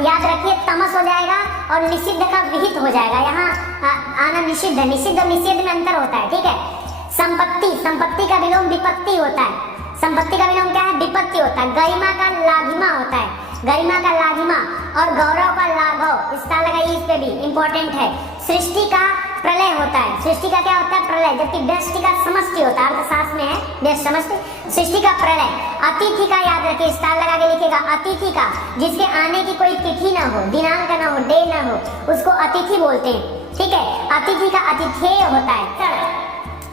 याद रखिए तमस हो जाएगा और निषिद्ध का विहित हो जाएगा। यहाँ आना निषिद्ध है, निषिद्ध और निषेध में अंतर होता है, ठीक है। संपत्ति, संपत्ति का विलोम विपत्ति होता है। संपत्ति का विलोम क्या है, विपत्ति होता है। गरिमा का लाघिमा होता है, गरिमा का लाघिमा। और गौरव का लाघव, स्टार लगाइए, इस पे भी इंपॉर्टेंट है। सृष्टि का प्रलय होता है, सृष्टि का क्या होता है, प्रलय, जबकि व्यष्टि का समष्टि होता है, अर्थशास्त्र में है व्यष्टि समष्टि, सृष्टि का प्रलय। अतिथि का याद रखिए, स्टार लगा के लिखिएगा, अतिथि का, जिसके आने की कोई तिथि ना हो, दिनांक ना हो, डे ना हो, उसको अतिथि बोलते हैं, ठीक है। अतिथि का अतिथेय होता है।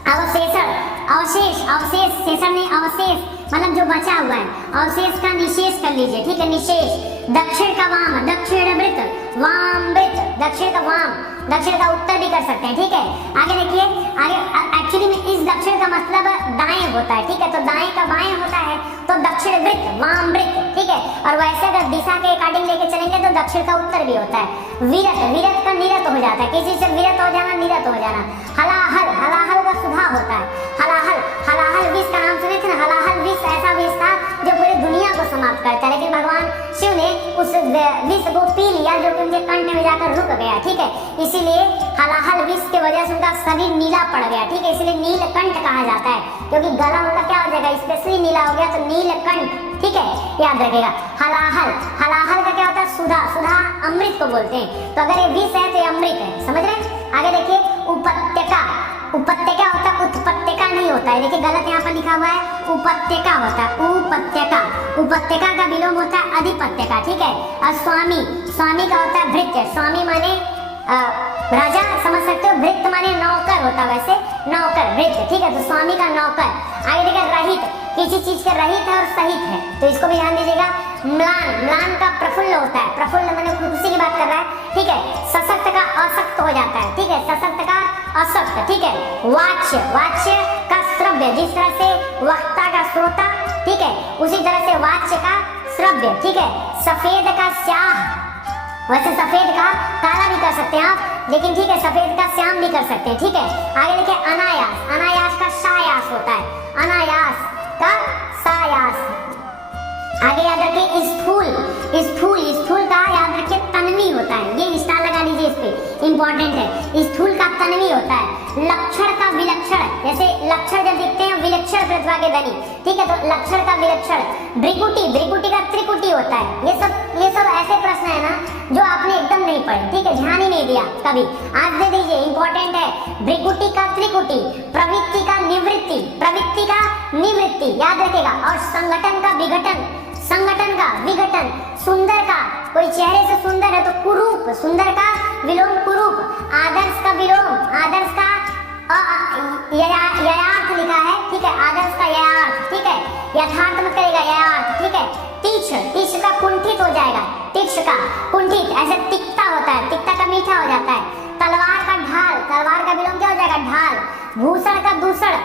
अवशेषण, अवशेष, अवशेष, शेषण नहीं, अवशेष मतलब जो बचा हुआ है। अवशेष का निशेष कर लीजिए, ठीक है, निशेष। दक्षिण का वाम, दक्षिण वृत्त, वाम वृत्त, दक्षिण का वाम, दक्षिण का उत्तर भी कर सकते हैं, ठीक है। आगे देखिए, आगे एक्चुअली में इस दक्षिण का मतलब दाएं होता है, ठीक है। तो दाएं का बाएं होता है, तो दक्षिण वृत्त, वाम वृत्त, ठीक है। और वैसे अगर दिशा के अकॉर्डिंग लेके चलेंगे तो दक्षिण का उत्तर भी होता है। विरत, विरत का निरत हो जाता है, किसी से विरत हो जाना, निरत हो जाना। हलाहल, हलाहल का सुधा होता है। हलाहल, हलाहल विष का नाम सुने थे ना, हलाहल विष ऐसा विष था जो पूरी दुनिया को समाप्त करता है, लेकिन भगवान शिव ने उस विष को पी लिया जो कि उनके कंठ में जाकर रुक गया, ठीक है। इसीलिए हलाहल विष की वजह से उनका शरीर नीला पड़ गया, ठीक है। इसलिए नीलकंठ कहा जाता है, क्योंकि गला उनका क्या हो जाएगा, स्पेशली नीला हो गया, तो नीलकंठ, ठीक है, याद रखेगा। हलाहल, हलाहल का क्या होता है, सुधा, सुधा अमृत को बोलते हैं। तो अगर ये विष है तो ये अमृत है, समझ रहे हैं। आगे देखिए उपत्यका, उपत्यका होता है, उत्पत्यका नहीं होता है, देखिए गलत यहाँ पर लिखा हुआ है, उपत्यका होता है, उपत्यका। उपत्यका का विलोम होता है अधिपत्यका, ठीक है। और स्वामी, स्वामी का होता है भृत्य, स्वामी माने राजा समझ सकते हो, भृत्य माने नौकर होता है, वैसे नौकर भृत्य, ठीक है। तो स्वामी का नौकर। आगे देखिए रहित, किसी चीज के रहित है और सहित है, तो इसको भी ध्यान दीजिएगा। म्लान, म्लान का प्रफुल्ल होता है, प्रफुल्ल माने खुशी की बात कर रहा है, ठीक है। सशक्त का असक्त हो जाता है, ठीक है, सशक्त का असक्त, ठीक है। वाच्य, वाच्य का श्रव्य, जिस तरह से वक्ता का श्रोता, ठीक है, उसी तरह से वाच्य का श्रव्य, ठीक है। सफेद का स्याह, वैसे सफेद का काला भी कर सकते हैं आप, लेकिन ठीक है सफेद का श्याम भी कर सकते हैं, ठीक है। आगे देखिए अनायास, अनायास का सायास होता है, अनायास का सायास। आगे याद रखिए स्थूल, स्थूल, स्थूल का याद रखिए तन्वी होता है, ये स्टार लगा लीजिए इस पे, इंपॉर्टेंट है। स्थूल का तन्वी होता है। लक्षण का विलक्षण, जैसे लक्षण जब दिखते हैं विलक्षण प्रतिभा के धनी, ठीक है, तो लक्षण का विलक्षण। भ्रिकुटी, भ्रिकुटी का त्रिकुटी होता है। ये सब ऐसे प्रश्न है ना जो आपने एकदम नहीं पढ़े, ठीक है, ध्यान ही नहीं दिया कभी, आज दे दीजिए, इंपॉर्टेंट है। भ्रिकुटी का त्रिकुटी, प्रवृत्ति का निवृत्ति, प्रवृत्ति का निवृत्ति याद रखेगा, और संगठन का विघटन, संगठन का विघटन। सुंदर का, कोई चेहरे से सुंदर है तो कुरूप, सुंदर का विलोम कुरूप। आदर्श का विलोम, आदर्श का ययार्थ लिखा है, ठीक है, आदर्श का ययार्थ, ठीक है, यथार्थ मत करेगा, ययार्थ, ठीक है। तीक्ष्ण, तीक्ष्ण का कुंठित हो जाएगा, तीक्ष्ण का कुंठित, ऐसे तिक्ता होता है, तिक्ता का मीठा हो जाता है। तलवार का ढाल, तलवार का विलोम क्या हो जाएगा, ढाल। भूषण का दूषण,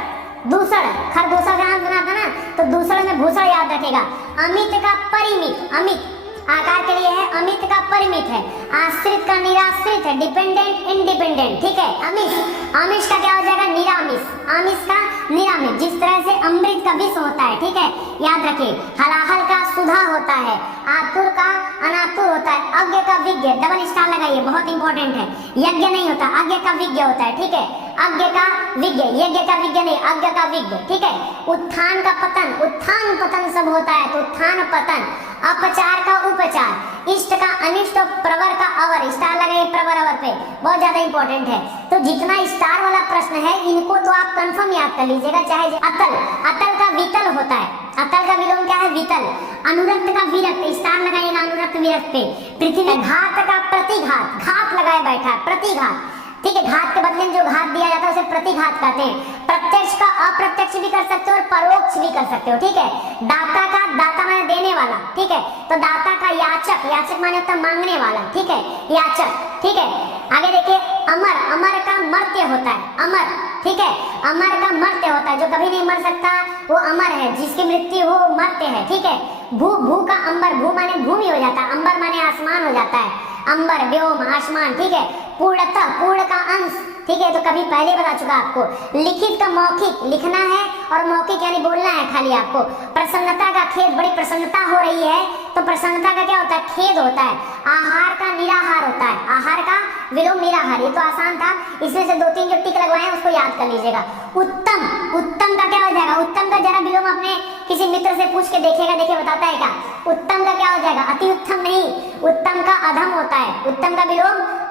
दूषण, खरदूषण का नाम सुना था ना, तो दूषण में भूषण याद रखेगा। अमित का परिमित, अमित आकार के लिए है, अमित का परिमित है। आश्रित का निराश्रित है, डिपेंडेंट इंडिपेंडेंट, ठीक है। आमिष, आमिष का क्या हो जाएगा, निरामिष, आमिष का निरामिष। जिस तरह से अमृत का विष होता है, ठीक है, याद रखिए। हलाहल का सुधा होता है, आतुर का अनातुर होता है, अज्ञ का विज्ञ, डबल स्टार लगाइए, बहुत इंपॉर्टेंट है। यज्ञ नहीं होता, अज्ञ का विज्ञ होता है, ठीक है, अज्ञ का विज्ञ, यज्ञ का विज्ञ नहीं, अज्ञ का विज्ञ, ठीक है। उत्थान का पतन, उत्थान पतन सब होता है, तो उत्थान पतन। अपचार का उपचार, इष्ट का अनिष्ट और प्रवर का अवर, स्टार लगाइए प्रवर अवर पे, बहुत ज्यादा इंपॉर्टेंट है। तो जितना स्टार वाला प्रश्न है इनको तो आप कंफर्म याद कर लीजिएगा, चाहे अतल, अतल का वितल होता है, अतल का विलोम क्या है, वितल। अनुरक्त का विरक्त, स्टार लगाइएगा अनुरक्त विरक्त पे। पृथ्वी, घात का प्रतिघात, घात लगाए बैठा, प्रतिघात, ठीक है, घात के बदले में जो घात दिया जाता है उसे प्रतिघात कहते हैं। प्रत्यक्ष का अप्रत्यक्ष भी कर सकते हो और परोक्ष भी कर सकते हो, ठीक है। दाता का, दाता माने देने वाला, ठीक है, तो दाता का याचक, याचक माने होता है मांगने वाला, ठीक है, याचक, ठीक है। आगे देखिए अमर, अमर का मर्त्य होता है, अमर, ठीक है, अमर का मर्त्य होता है, जो कभी नहीं मर सकता वो अमर है, जिसकी मृत्यु हो मर्त्य है, ठीक है। भू, भू का अंबर, भू माने भूमि हो जाता है, अंबर माने आसमान हो जाता है, अंबर व्योम आसमान, ठीक है। पूर्णतः, पूर्ण का अंश, ठीक है, तो कभी पहले बता चुका आपको। लिखित का मौखिक, लिखना है, और मौखिक यानी बोलना है खाली आपको। प्रसन्नता का खेद, बड़ी प्रसन्नता हो रही है तो प्रसन्नता का क्या होता है, खेद होता है। आहार का निराहार होता है, आहार का विलोम निराहार, ये तो आसान था, इसमें से 2-3 जो टिक लगवाए हैं उसको याद कर लीजिएगा। उत्तम, उत्तम का क्या हो जाएगा, उत्तम का जरा विलोम अपने किसी मित्र से पूछ के देखिएगा, देखिए बताता है क्या। उत्तम का क्या हो जाएगा, अति उत्तम नहीं, उत्तम का अधम होता है, उत्तम का विलोम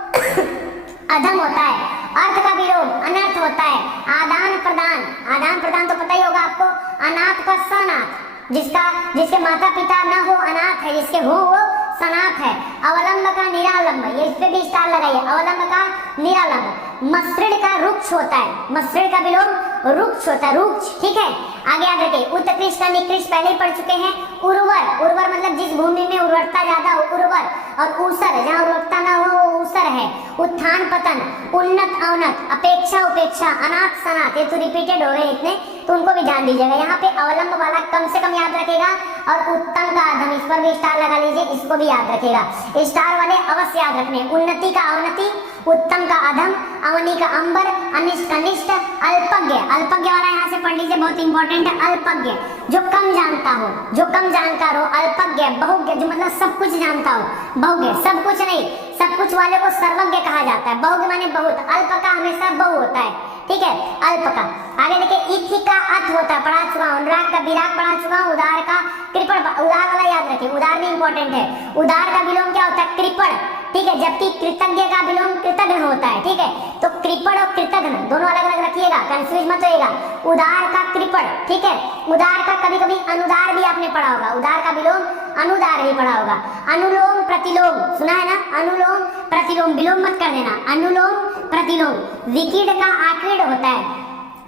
अधम होता है। अर्थ का विलोम अनर्थ होता है। आदान प्रदान, आदान प्रदान तो पता ही होगा आपको। अनाथ का सनाथ, जिसके माता पिता न हो अनाथ है, जिसके हो वो सनाथ है। अवलंब का निरालंब, ये इस पे भी स्टार लगाइए, अवलंब का निरालंब। मसृण का रुक्ष होता है, मसृण का विलोम रुक्ष होता है, रुक्ष, ठीक है। आगे याद रखिए उत्कृष्ट का निकृष्ट पहले ही पढ़ चुके हैं। उर्वर, उर्वर मतलब जिस भूमि में उर्वरता ज्यादा हो, उर्वर। और ऊसर, जहाँ उर्वरता ना हो वो ऊसर है। उत्थान पतन, उन्नत अवनत, अपेक्षा उपेक्षा, अनाथ सनाथ, ये तो रिपीटेड हो गए इतने, तो उनको भी ध्यान दीजिएगा। यहाँ पे अवलंब वाला कम से कम याद रखेगा, और उत्तम का अधम, इस पर भी स्टार लगा लीजिए, इसको भी याद रखेगा। स्टार वाले अवश्य याद रखने। उन्नति का अवनति, उत्तम का अधम, अवनी का अंबर, अनिष्ट का निष्ठ। अल्पज्ञ, अल्पज्ञ वाला यहाँ से पढ़ लीजिए, बहुत इंपॉर्टेंट है। अल्पज्ञ जो कम जानता हो, जो कम जानकार हो। अल्पज्ञ, बहुज्ञ जो मतलब सब कुछ जानता हो, बहुज्ञ सब कुछ नहीं, सब कुछ वाले को सर्वज्ञ कहा जाता है। बहुज्ञ माने बहुत, अल्प का हमेशा बहु होता है, ठीक है, अल्प का। आगे देखिए इथि का अथ होता है, पढ़ा चुका हूँ। अनुराग का विराग पढ़ा चुका हूँ। उदार का कृपण, उदार वाला याद रखिए, उदार भी इंपॉर्टेंट है। उदार का विलोम क्या होता है, कृपण, ठीक है, जबकि कृतज्ञ का विलोम कृतघ्न होता है, ठीक है। तो कृपण और कृतघ्न दोनों अलग अलग रखिएगा, कंफ्यूज मत होइएगा। उदार का कृपण, ठीक है। उदार का कभी कभी अनुदार भी आपने पढ़ा होगा, उदार का विलोम अनुदार भी पढ़ा होगा। अनुलोम प्रतिलोम सुना है ना, अनुलोम प्रतिलोम, विलोम मत कर देना, अनुलोम प्रतिलोम। विकीर्ण का आकीर्ण होता है,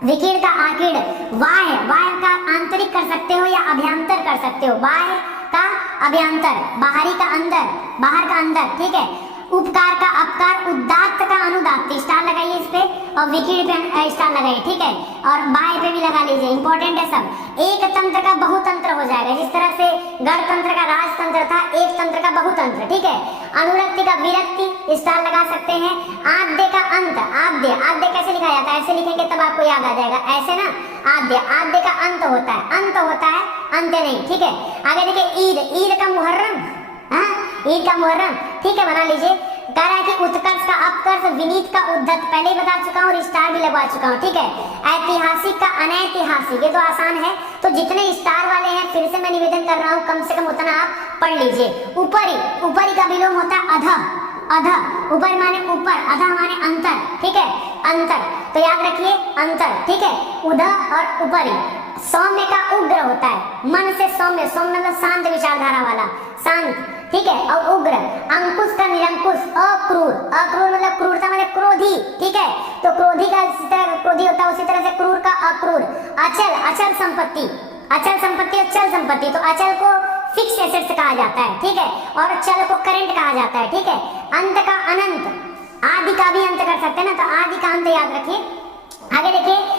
विकीर्ण का आकीर्ण। वाय, वाय का आंतरिक कर सकते हो या अभ्यंतर कर सकते हो, वाय का अभ्यंतर, बाहरी का अंदर, बाहर का अंदर, ठीक है। उपकार का अपकार, उदात्त का अनुदात्त, स्टार लगाइए इस पे और विकिड पे स्टार लगाइए, ठीक है, और बाय पे भी लगा लीजिए, इंपॉर्टेंट है सब। एक तंत्र का बहुतंत्र हो जाएगा, जिस तरह से गणतंत्र का राजतंत्र था, एक तंत्र का बहुतंत्र, ठीक है। अनुरक्ति का विरक्ति, स्टार लगा सकते हैं। आद्य का अंत, आद्य, आद्य कैसे लिखा जाता है, ऐसे लिखेंगे तब आपको याद आ जाएगा, ऐसे ना, आद्य, आद्य का अंत होता है, अंत होता है, अंत्य नहीं, ठीक है। आगे देखिए ईद, ईद का मुहर्रम, हाँ ईद का मुहर्रम, ठीक है, बना लीजिए। कह रहा है कि उत्कर्ष का अपकर्ष, विनीत का उद्धत, पहले ही बता चुका हूँ और स्टार भी लगवा चुका हूँ, ठीक है। ऐतिहासिक का अनैतिहासिक, ये तो आसान है, तो जितने स्टार वाले हैं फिर से मैं निवेदन कर रहा हूँ कम से कम उतना आप पढ़ लीजिए। ऊपरी, ऊपरी का विलोम होता है अध, अध, ऊपर माने ऊपर, अध माने अंतर, ठीक है, अंतर, तो याद रखिए अंतर, ठीक है, उध और ऊपरी। सौम्य का उग्र होता है, मन से सौम्य, सौम्य मतलब शांत विचारधारा वाला, शांत, ठीक है, और उग्र। अंकुश का निरंकुश, अक्रूर, अक्रूर मतलब क्रूरता मतलब क्रोधी, ठीक है, तो क्रोधी का इसी तरह क्रोधी होता है, उसी तरह से क्रूर का अक्रूर। अचल, अचल संपत्ति, अचल संपत्ति और चल संपत्ति, तो अचल को फिक्स एसेट्स कहा जाता है, ठीक है, और चल को करंट कहा जाता है, ठीक है। अंत का अनंत, आदि का भी अंत कर सकते हैं ना, तो आदि का अंत याद रखिए। आगे देखिए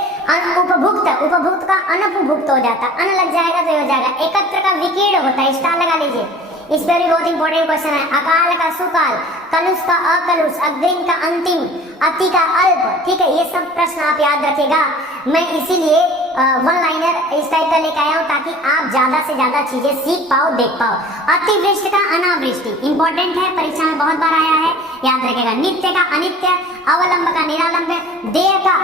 उपभुक्त, उपभुक्त का अनुपभुक्त हो जाता, अन लग जाएगा तो हो जाएगा। एकत्र का विकीर्ण होता है, स्टार लगा लीजिए, इस पर भी बहुत इंपॉर्टेंट क्वेश्चन है। अकाल का सुकाल, कलुष का अकलुष, अग्रिम का अंतिम, अति का अल्प, ठीक है, ये सब प्रश्न आप याद रखिएगा। मैं इसीलिए वन लाइनर इस टाइप का लेकर आया हूँ ताकि आप ज्यादा से ज्यादा चीजें सीख पाओ, देख पाओ। अतिवृष्टि का अनावृष्टि इंपॉर्टेंट है, परीक्षा में बहुत बार आया है, याद रखेगा। नित्य का अनित्य, अवलंब का निरालंब, देय का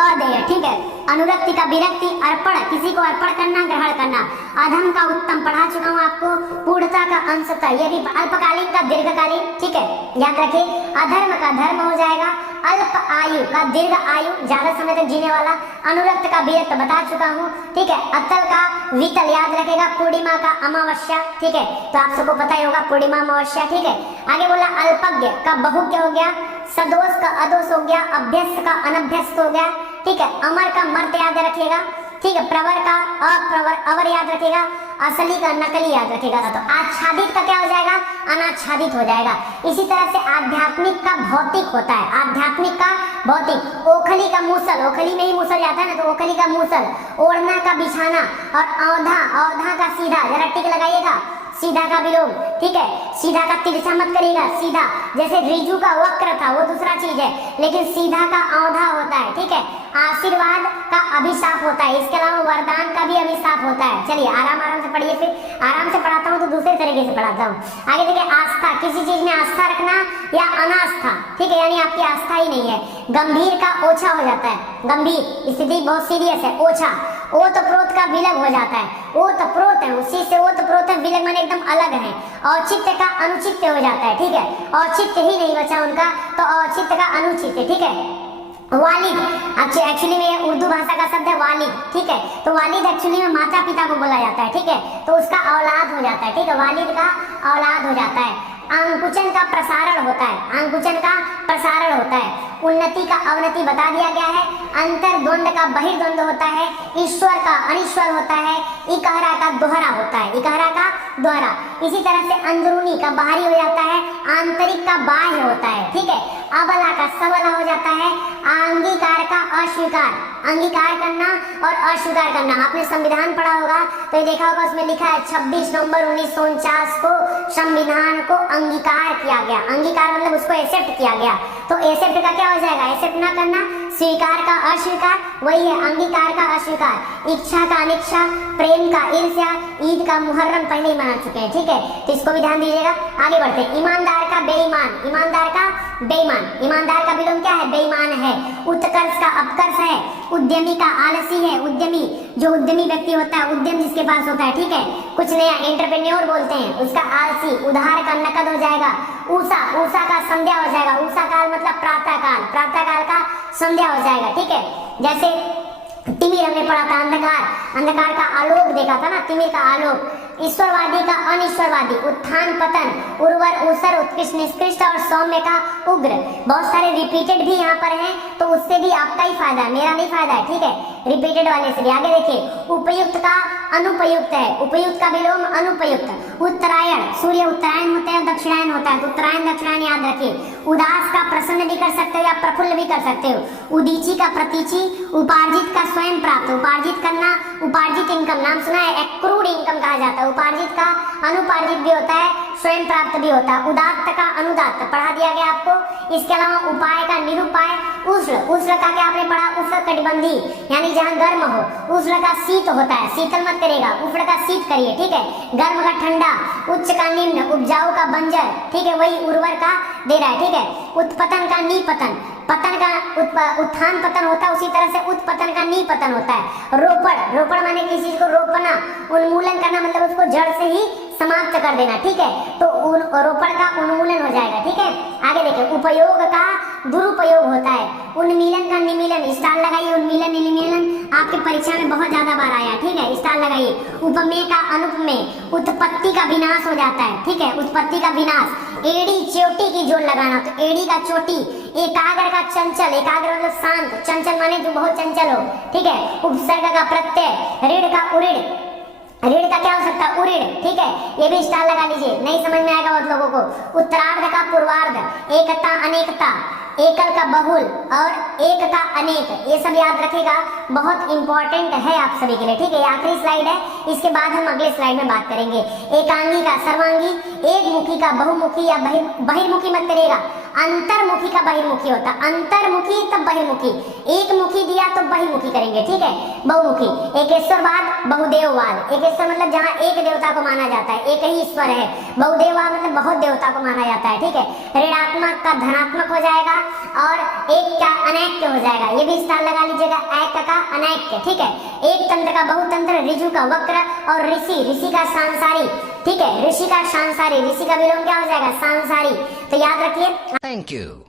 अदेय, ठीक है, अनुरक्ति का विरक्ति, अर्पण किसी को अर्पण करना, ग्रहण करना। अधम का उत्तम पढ़ा चुका हूँ आपको, पूर्णता का अंशतः, ये भी अल्पकालीन का दीर्घकालीन, ठीक है, याद रखिए। अधर्म का धर्म हो जाएगा, अल्प आयु का दीर्घ आयु, ज्यादा समय तक जीने वाला। अनुरक्त का विरक्त बता चुका हूँ, ठीक है। अतल का वितल याद रखेगा, पूर्णिमा का अमावस्या, ठीक है, तो आप सबको पता ही होगा पूर्णिमा अमावस्या, ठीक है। आगे बोला अल्पज्ञ का बहुज्ञ हो गया, सदोष का अदोष हो गया, अभ्यस्त का अनभ्यस्त हो गया, ठीक है। अमर का मर्त याद रखिएगा, ठीक है। प्रवर का अप्रवर, अवर याद रखिएगा। असली का नकली याद रखिएगा। तो आच्छादित का क्या हो जाएगा, अनाच्छादित हो जाएगा। इसी तरह से आध्यात्मिक का भौतिक होता है, आध्यात्मिक का भौतिक। ओखली का मूसल, ओखली में ही मूसल जाता है ना, तो ओखली का मूसल। ओढ़ना का बिछाना, और औधा, औधा का सीधा, जरा टिक लगाइएगा, सीधा का विलोम, ठीक है। सीधा का तिरछा मत करिएगा, सीधा, जैसे रिजु का वक्र था वो दूसरा चीज है, लेकिन सीधा का औधा होता है, ठीक है। आशीर्वाद का अभिशाप होता है, इसके अलावा वरदान का भी अभिशाप होता है। चलिए आराम आराम से पढ़िए, फिर आराम से पढ़ाता हूँ तो दूसरे तरीके से पढ़ाता हूँ। आगे देखिए आस्था, किसी चीज में आस्था रखना या अनास्था, ठीक है, यानी आपकी आस्था ही नहीं है। गंभीर का ओछा हो जाता है, गंभीर स्थिति बहुत सीरियस है, ओछा। ओतप्रोत का विलग हो जाता है, ओतप्रोत है उसी से ओतप्रोत है, विलग माने एकदम अलग है। औचित्य का अनुचित्य हो जाता है, ठीक है, औचित्य ही नहीं बचा उनका, तो औचित्य का अनुचित्य, ठीक है। वालिद, एक्चुअली में ये उर्दू भाषा का शब्द है वालिद, ठीक है, तो वालिद एक्चुअली में माता पिता को बोला जाता है, ठीक है, तो उसका औलाद हो जाता है, ठीक है, वालिद का औलाद हो जाता है। अंकुचन का प्रसारण होता है, अंकुचन का प्रसारण होता है। उन्नति का अवनति बता दिया गया है। अंतर्द्वंद का बहिर्द्वंद होता है। ईश्वर का अनिश्वर होता है। इकहरा का दोहरा होता है, इकहरा का दोहरा। इसी तरह से अंदरूनी का बाहरी हो जाता है, आंतरिक का बाह्य होता है, ठीक है। अबला का सबला हो जाता है। अंगीकार का अस्वीकार, अंगीकार करना और अस्वीकार करना। आपने संविधान पढ़ा होगा तो ये देखा होगा, उसमें लिखा है 26 नवंबर 1949 को संविधान को अंगीकार किया गया। अंगीकार मतलब उसको एक्सेप्ट किया गया, तो एक्सेप्ट का क्या हो जाएगा, एक्सेप्ट ना करना। स्वीकार का अस्वीकार, वही है अंगीकार का अस्वीकार। इच्छा का अनिच्छा, प्रेम का ईर्ष्या। ईद का मुहर्रम पहले ही मना चुके हैं, ठीक है, तो इसको भी ध्यान दीजिएगा। आगे बढ़ते हैं। ईमानदार का बेईमान, ईमानदार का बेईमान। ईमानदार का विलोम क्या है, बेईमान है। उत्कर्ष का अपकर्ष है। उद्यमी का आलसी है, उद्यमी जो उद्यमी व्यक्ति होता है, उद्यम जिसके पास होता है, ठीक है, कुछ नया एंटरप्रेन्योर बोलते हैं, उसका आलसी। उधार का नकद हो जाएगा। ऊषा, ऊषा का संध्या हो जाएगा। ऊषा काल मतलब प्रातः काल, प्रातः काल का संध्या हो जाएगा, ठीक है। जैसे तिमिर हमने पढ़ा था, अंधकार, अंधकार का आलोक देखा था ना, तिमिर का आलोक। ईश्वरवादी का अनिश्वरवादी। उत्थान पतन, उर्वर ऊसर, उत्कृष्ट निष्कृष्ट और सौम्य का उग्र। बहुत सारे रिपीटेड भी यहाँ पर हैं, तो उससे भी आपका ही फायदा है, मेरा नहीं फायदा है, ठीक है, रिपीटेड वाले से भी। आगे देखिए, उपयुक्त का अनुपयुक्त है। उपयुक्त का विलोम अनुपयुक्त। उत्तरायण, सूर्य उत्तरायण होते हैं, दक्षिणायन होता है, तो उत्तरायण दक्षिणायन याद रखिए। उदास का प्रसन्न भी कर सकते हो या प्रफुल्ल भी कर सकते हो। उदीची का प्रतीची, उपार्जित का स्वयं प्राप्त, उपार्जित करना, उपार्जित इनकम नाम सुना है, एक्रूड इनकम कहा जाता है। उपार्जित का अनुपार्जित भी होता है, स्वयं प्राप्त भी होता है। उदात्त का अनुदात्त पढ़ा दिया गया आपको। इसके अलावा उपाय का निरुपाय, उष्ण, उष्ण का क्या आपने पढ़ा, उष्ण कटिबंधी यानी जहाँ गर्म हो। उष्ण का शीत होता है, शीतल मत करेगा, उष्ण का शीत करिए, ठीक है। गर्म का ठंडा, उच्च का निम्न, उपजाऊ का बंजर, ठीक है, वही उर्वर का दे रहा है, ठीक है। उत्पतन का निपतन, पतन का उत्थान पतन होता है, उसी तरह से उत्पतन का निपतन होता है। रोपण, रोपण माने किसी चीज को रोपना, उन्मूलन करना, मतलब उसको जड़ से ही समाप्त कर देना, ठीक है। तो रोपण का उन्मूलन हो जाएगा, ठीक है। आगे देखिए, उपयोग का दुरुपयोग होता है। उन्मीलन का निमीलन, स्टार लगाइए, उन्मीलन निमीलन आपके परीक्षा में बहुत ज्यादा बार आया, ठीक है, स्टार लगाइए। उपमेय का अनुपमेय, उत्पत्ति का विनाश हो जाता है, ठीक है, उत्पत्ति का विनाश। एड़ी चोटी की जोड़ लगाना, तो एड़ी का चोटी। एकाग्र का चंचल, एकाग्र मतलब शांत, चंचल माने जो बहुत चंचल हो, ठीक है। उपसर्ग का प्रत्यय, ऋण का उऋण, ऋण का क्या हो सकता है, उऋण, ठीक है, ये भी स्टार लगा लीजिए, नहीं समझ में आएगा बहुत लोगों को। उत्तरार्ध का पूर्वार्ध, एकता अनेकता, एकल का बहुल और एक का अनेक, ये सब याद रखेगा, बहुत इंपॉर्टेंट है आप सभी के लिए, ठीक है। आखिरी स्लाइड है, इसके बाद हम अगले स्लाइड में बात करेंगे। एकांगी का सर्वांगी, एक मुखी का बहुमुखी या बहिर्मुखी मत करेगा, अंतर्मुखी का बहिर्मुखी होता, अंतर्मुखी तब बहिर्मुखी, एक मुखी दिया तो बहिर्मुखी करेंगे, ठीक है। बहुमुखी, एकेश्वरवाद, बहुदेववाद, एकेश्वर मतलब जहाँ एक देवता को माना जाता है, एक ही ईश्वर है। बहुदेववाद मतलब बहुत देवता को माना जाता है, ठीक है। ऋणात्मक का धनात्मक हो जाएगा और एक का अनैक्य हो जाएगा, ये भी स्टार लगा लीजिएगा, एक का अनैक्य, ठीक है। एक तंत्र का बहुतंत्र, ऋजु का वक्र और ऋषि, ऋषि का सांसारी, ठीक है, ऋषि का सांसारी, ऋषि का विलोम क्या हो जाएगा, सांसारी, तो याद रखिए। Thank you.